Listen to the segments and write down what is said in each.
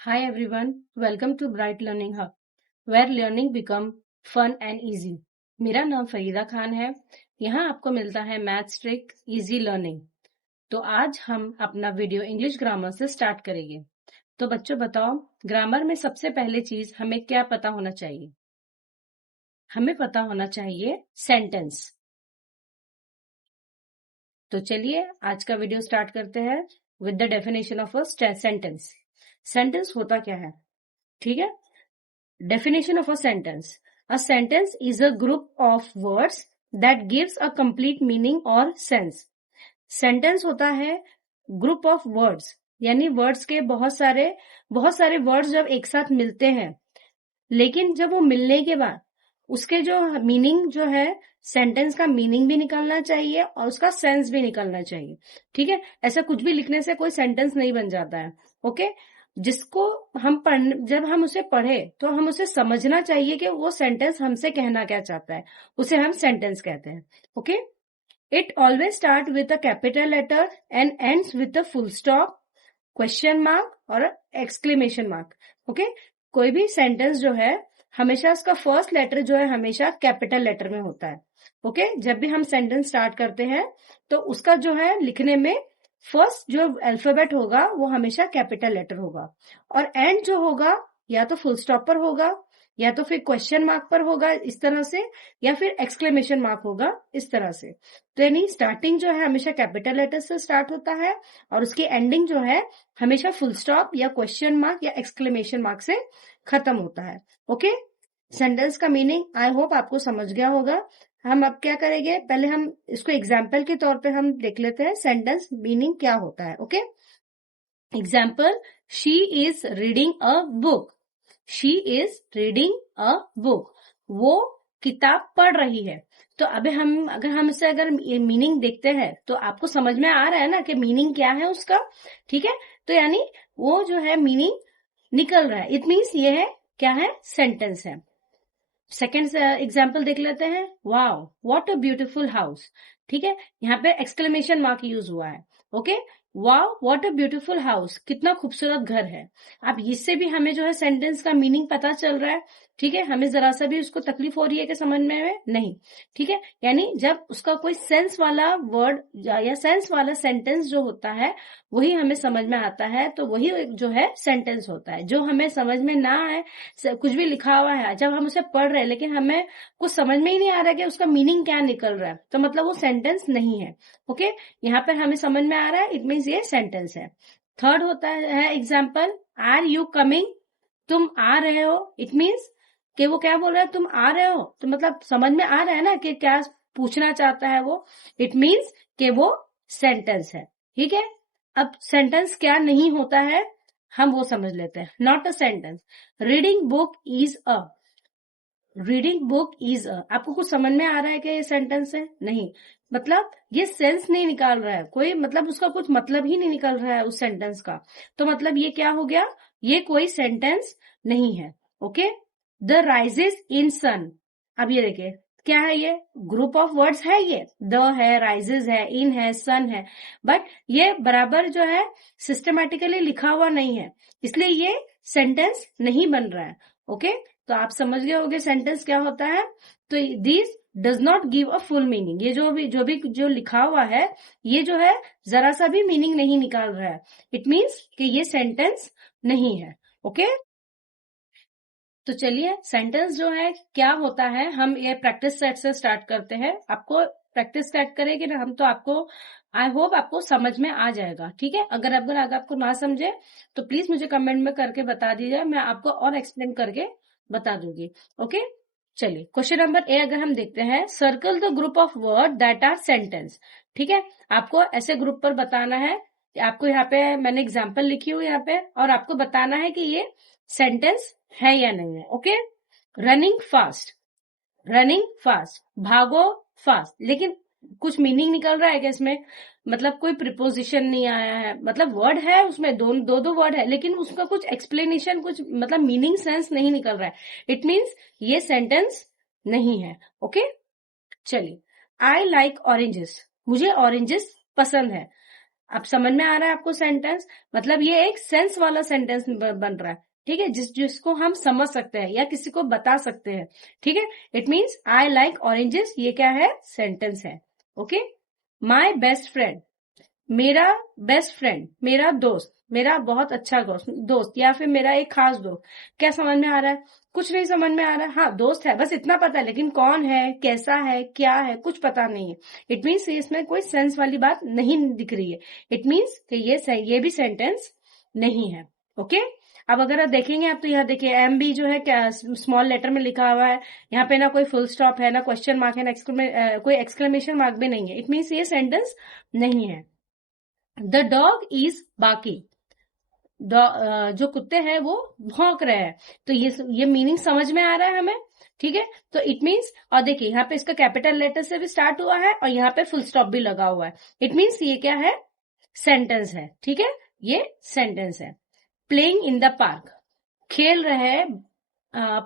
Hi everyone, welcome to Bright Learning Hub, where learning become fun and easy. मेरा नाम फरीदा खान है। यहाँ आपको मिलता है मैथ्स ट्रिक इजी लर्निंग। तो आज हम अपना वीडियो इंग्लिश ग्रामर से स्टार्ट करेंगे। तो बच्चों बताओ, ग्रामर में सबसे पहले चीज हमें क्या पता होना चाहिए? हमें पता होना चाहिए सेंटेंस। तो चलिए आज का वीडियो स्टार्ट करते हैं with the definition of a sentence. Sentence होता क्या है? ठीक है, definition of a sentence. A sentence is a group of words that gives a complete meaning or sense. Sentence होता है group of words, यानी words के बहुत सारे words जब एक साथ मिलते हैं, लेकिन जब वो मिलने के बाद उसके जो मीनिंग जो है, सेंटेंस का मीनिंग भी निकलना चाहिए और उसका सेंस भी निकलना चाहिए। ठीक है, ऐसा कुछ भी लिखने से कोई सेंटेंस नहीं बन जाता है। ओके, जिसको हम जब हम उसे पढ़े तो हम उसे समझना चाहिए कि वो सेंटेंस हमसे कहना क्या चाहता है, उसे हम सेंटेंस कहते हैं। Okay, it always start with a capital letter and ends with a full stop, question mark और एक्सक्लेमेशन मार्क। ओके, कोई भी सेंटेंस जो है हमेशा उसका फर्स्ट लेटर जो है हमेशा कैपिटल लेटर में होता है। ओके, जब भी हम सेंटेंस स्टार्ट करते हैं तो उसका जो है लिखने में फर्स्ट जो अल्फाबेट होगा वो हमेशा कैपिटल लेटर होगा, और एंड जो होगा या तो फुल स्टॉप पर होगा या तो फिर क्वेश्चन मार्क पर होगा इस तरह से, या फिर एक्सक्लेमेशन मार्क होगा इस तरह से। तो यानी स्टार्टिंग जो है हमेशा कैपिटल लेटर से स्टार्ट होता है और उसकी एंडिंग जो है हमेशा फुल स्टॉप या क्वेश्चन मार्क या एक्सक्लेमेशन मार्क से खत्म होता है। ओके, सेंटेंस का मीनिंग आई होप आपको समझ गया होगा। हम अब क्या करेंगे, पहले हम इसको एग्जाम्पल के तौर पे हम देख लेते हैं सेंटेंस मीनिंग क्या होता है। Okay, example, she is reading a book. She is reading a book, वो किताब पढ़ रही है। तो अगर हम इसे मीनिंग देखते हैं तो आपको समझ में आ रहा है ना कि मीनिंग क्या है उसका। ठीक है, तो यानी वो जो है मीनिंग निकल रहा है, इट मीन्स ये है क्या है, सेंटेंस है। सेकेंड एग्जाम्पल देख लेते हैं, wow what a beautiful house. ठीक है, यहाँ पे एक्सक्लेमेशन मार्क यूज हुआ है। Okay, wow what a beautiful house, कितना खूबसूरत घर है। अब इससे भी हमें जो है सेंटेंस का मीनिंग पता चल रहा है। ठीक है, हमें जरा सा भी उसको तकलीफ हो रही है कि समझ में नहीं। ठीक है, यानी जब उसका कोई सेंस वाला वर्ड या सेंस वाला सेंटेंस जो होता है वही हमें समझ में आता है, तो वही जो है सेंटेंस होता है। जो हमें समझ में ना आए, कुछ भी लिखा हुआ है, जब हम उसे पढ़ रहे हैं लेकिन हमें कुछ समझ में ही नहीं आ रहा है कि उसका मीनिंग क्या निकल रहा है, तो मतलब वो सेंटेंस नहीं है। ओके, यहाँ पर हमें समझ में आ रहा है, इट मीन्स ये सेंटेंस है। थर्ड होता है एग्जाम्पल, आर यू कमिंग, तुम आ रहे हो। इट मीन्स कि वो क्या बोल रहा है, तुम आ रहे हो, तो मतलब समझ में आ रहा है ना कि क्या पूछना चाहता है वो। इट मीन्स कि वो सेंटेंस है। ठीक है, अब सेंटेंस क्या नहीं होता है हम वो समझ लेते हैं। Not a sentence, reading book is a, reading book is a, आपको कुछ समझ में आ रहा है कि ये सेंटेंस है? नहीं, मतलब ये सेंस नहीं निकाल रहा है कोई, मतलब उसका कुछ मतलब ही नहीं निकल रहा है उस सेंटेंस का, तो मतलब ये क्या हो गया, ये कोई सेंटेंस नहीं है। ओके, द राइजेस इन सन, अब ये देखिए क्या है, ये ग्रुप ऑफ वर्ड्स है, ये द है, राइजेस है, इन है, सन है, बट ये बराबर जो है सिस्टमैटिकली लिखा हुआ नहीं है, इसलिए ये सेंटेंस नहीं बन रहा है। ओके, तो आप समझ गए होंगे सेंटेंस क्या होता है। तो this does not give a full meaning, ये जो लिखा हुआ है ये जो है जरा सा भी मीनिंग नहीं निकाल रहा है, इट मीन्स कि ये सेंटेंस नहीं है। ओके, तो चलिए सेंटेंस जो है क्या होता है हम ये प्रैक्टिस सेट से स्टार्ट करते हैं। आपको प्रैक्टिस सेट करेंगे ना हम, तो आपको आई होप आपको समझ में आ जाएगा। ठीक है, अगर आपको ना समझे तो प्लीज मुझे कमेंट में करके बता दीजिए, मैं आपको और एक्सप्लेन करके बता दूंगी। ओके, चलिए क्वेश्चन नंबर ए अगर हम देखते हैं, circle the group of word that are sentence. ठीक है, आपको ऐसे ग्रुप पर बताना है, आपको यहाँ पे मैंने एग्जाम्पल लिखी हुई यहाँ पे, और आपको बताना है कि ये सेंटेंस है या नहीं है। Okay, running fast, running fast, भागो फास्ट, लेकिन कुछ मीनिंग निकल रहा है क्या इसमें? मतलब कोई प्रिपोजिशन नहीं आया है, मतलब वर्ड है उसमें दो वर्ड है, लेकिन उसका कुछ एक्सप्लेनेशन, कुछ मतलब मीनिंग सेंस नहीं निकल रहा है, इट मीन्स ये सेंटेंस नहीं है। ओके, चलिए, आई लाइक ऑरेंजेस, मुझे ऑरेंजेस पसंद है। अब समझ में आ रहा है आपको सेंटेंस? मतलब ये एक सेंस वाला सेंटेंस बन रहा है, ठीक है, जिसको हम समझ सकते हैं या किसी को बता सकते हैं, ठीक है। It means I like oranges, ये क्या है? सेंटेंस है। ओके। माई बेस्ट फ्रेंड, मेरा बेस्ट फ्रेंड, मेरा दोस्त, मेरा बहुत अच्छा दोस्त या फिर मेरा एक खास दोस्त। क्या समझ में आ रहा है? कुछ नहीं समझ में आ रहा है। हाँ, दोस्त है, बस इतना पता है, लेकिन कौन है, कैसा है, क्या है, कुछ पता नहीं है। इट मीन्स इसमें कोई सेंस वाली बात नहीं दिख रही है। इट मीन्स कि ये भी सेंटेंस नहीं है। ओके। अब अगर आप देखेंगे, आप तो यहाँ देखिए एम बी जो है क्या स्मॉल लेटर में लिखा हुआ है, यहाँ पे ना कोई फुल स्टॉप है, ना क्वेश्चन मार्क है, ना कोई एक्सक्लेमेशन मार्क भी नहीं है। इट मीन्स ये सेंटेंस नहीं है। द डॉग इज बाकी, जो कुत्ते हैं वो भौंक रहे हैं। तो ये मीनिंग समझ में आ रहा है हमें, ठीक है। तो इट मीन्स, और देखिए यहाँ पे इसका कैपिटल लेटर से भी स्टार्ट हुआ है और यहाँ पे फुल स्टॉप भी लगा हुआ है। इट मीन्स ये क्या है? सेंटेंस है, ठीक है, ये सेंटेंस है। प्लेइंग इन द पार्क, खेल रहे हैं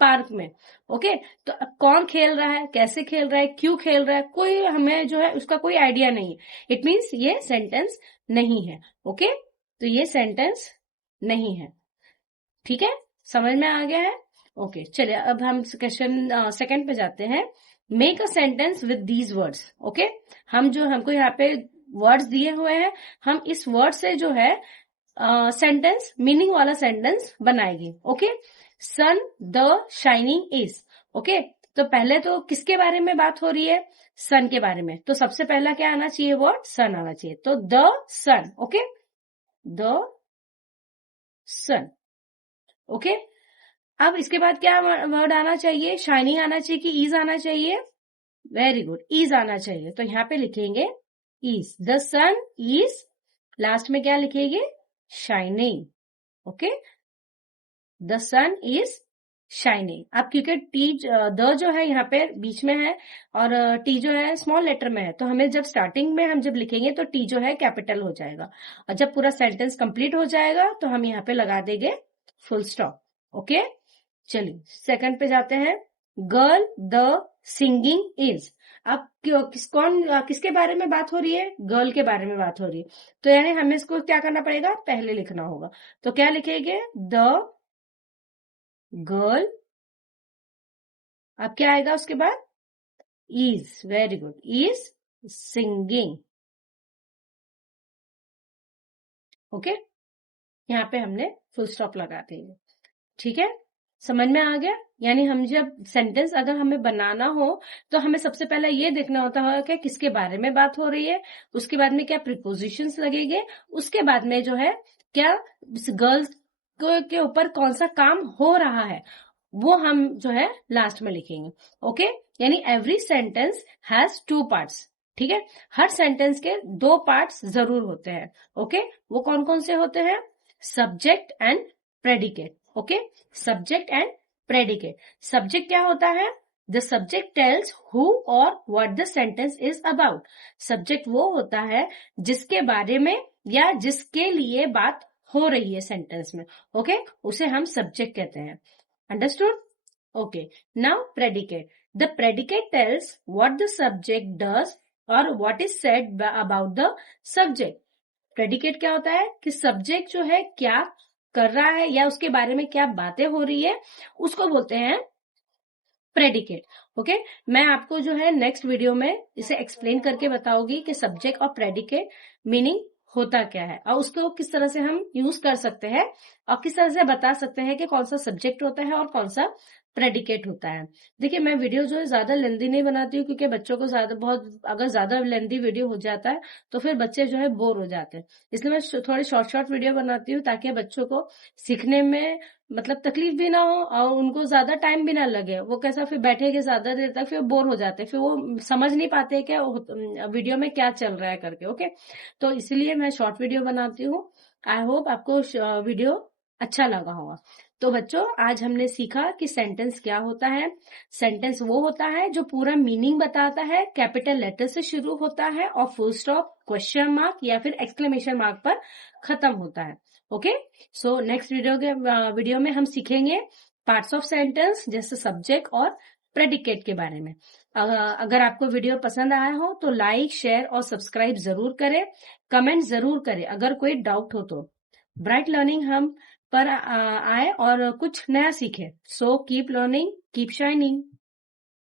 पार्क में। ओके। तो अब कौन खेल रहा है, कैसे खेल रहा है, क्यों खेल रहा है, कोई हमें जो है उसका कोई आइडिया नहीं है। इट मीन्स ये सेंटेंस नहीं है। ओके। तो ये सेंटेंस नहीं है, ठीक है, समझ में आ गया है? ओके, चलिए अब हम क्वेश्चन सेकंड पे जाते हैं। Make a sentence with these words. Okay. हमको यहाँ पे वर्ड्स दिए हुए हैं, हम इस वर्ड से जो है सेंटेंस, मीनिंग वाला सेंटेंस बनाएगी। Okay. Sun the shining is. Okay. तो पहले तो किसके बारे में बात हो रही है? सन के बारे में। तो सबसे पहला क्या आना चाहिए? वर्ड सन आना चाहिए। तो the sun. Okay, the sun. Okay. अब इसके बाद क्या वर्ड आना चाहिए? शाइनिंग आना चाहिए कि ईज आना चाहिए? वेरी गुड, ईज आना चाहिए। तो यहाँ पे लिखेंगे is. The sun is, last में क्या लिखेंगे? Shining. Okay, the sun is shining. अब क्योंकि टी द जो है यहाँ पे बीच में है और टी जो है स्मॉल लेटर में है, तो हमें जब स्टार्टिंग में हम जब लिखेंगे तो टी जो है कैपिटल हो जाएगा, और जब पूरा सेंटेंस कंप्लीट हो जाएगा तो हम यहाँ पे लगा देंगे फुल स्टॉप। ओके। चलिए सेकंड पे जाते हैं। Girl the singing is. अब किसके बारे में बात हो रही है? गर्ल के बारे में बात हो रही है। तो यानी हमें इसको क्या करना पड़ेगा? पहले लिखना होगा। तो क्या लिखेंगे? द गर्ल, अब क्या आएगा उसके बाद? Is. Very good, is singing. Okay, यहाँ पे हमने फुल स्टॉप लगा देंगे, ठीक है, समझ में आ गया? यानी हम जब सेंटेंस अगर हमें बनाना हो तो हमें सबसे पहले ये देखना होता है कि किसके बारे में बात हो रही है, उसके बाद में क्या प्रीपोजिशंस लगेंगे, उसके बाद में जो है क्या गर्ल्स के ऊपर कौन सा काम हो रहा है, वो हम जो है लास्ट में लिखेंगे। ओके। यानी every sentence has two parts, ठीक है, हर सेंटेंस के दो पार्ट्स जरूर होते हैं। ओके। वो कौन कौन से होते हैं? Subject and predicate. Okay, subject and predicate. Subject क्या होता है? द सब्जेक्ट टेल्स हु और what the sentence is about. Subject वो होता है जिसके बारे में या जिसके लिए बात हो रही है सेंटेंस में। ओके, उसे हम सब्जेक्ट कहते हैं। Understood? Okay. Now predicate. The predicate tells what the subject does और what is said about the subject. Predicate क्या होता है कि सब्जेक्ट जो है क्या कर रहा है या उसके बारे में क्या बातें हो रही है, उसको बोलते हैं प्रेडिकेट। ओके, मैं आपको जो है नेक्स्ट वीडियो में इसे एक्सप्लेन करके बताऊंगी कि सब्जेक्ट और प्रेडिकेट मीनिंग होता क्या है और उसको किस तरह से हम यूज कर सकते हैं और किस तरह से बता सकते हैं कि कौन सा सब्जेक्ट होता है और कौन सा प्रेडिकेट होता है। देखिए मैं वीडियो जो है ज्यादा लेंदी नहीं बनाती हूँ क्योंकि बच्चों को अगर ज्यादा लेंदी वीडियो हो जाता है तो फिर बच्चे जो है बोर हो जाते हैं, इसलिए मैं थोड़ी शॉर्ट वीडियो बनाती हूँ ताकि बच्चों को सीखने में मतलब तकलीफ भी ना हो और उनको ज्यादा टाइम भी ना लगे। वो कैसा फिर बैठेंगे ज्यादा देर तक फिर बोर हो जाते हैं, फिर वो समझ नहीं पाते क्या वीडियो में क्या चल रहा है करके। ओके, तो इसलिए मैं शॉर्ट वीडियो बनाती हूँ। आई होप आपको वीडियो अच्छा लगा होगा। तो बच्चों आज हमने सीखा कि सेंटेंस क्या होता है। सेंटेंस वो होता है जो पूरा मीनिंग बताता है, कैपिटल लेटर से शुरू होता है और फुल स्टॉप, क्वेश्चन मार्क या फिर एक्सक्लेमेशन मार्क पर खत्म होता है। ओके, सो नेक्स्ट वीडियो में हम सीखेंगे पार्ट्स ऑफ सेंटेंस जैसे सब्जेक्ट और प्रेडिकेट के बारे में। अगर आपको वीडियो पसंद आया हो तो लाइक, शेयर और सब्सक्राइब जरूर करें, कमेंट जरूर करें अगर कोई डाउट हो तो। ब्राइट लर्निंग हम पर आए और कुछ नया सीखे। So keep learning, keep shining.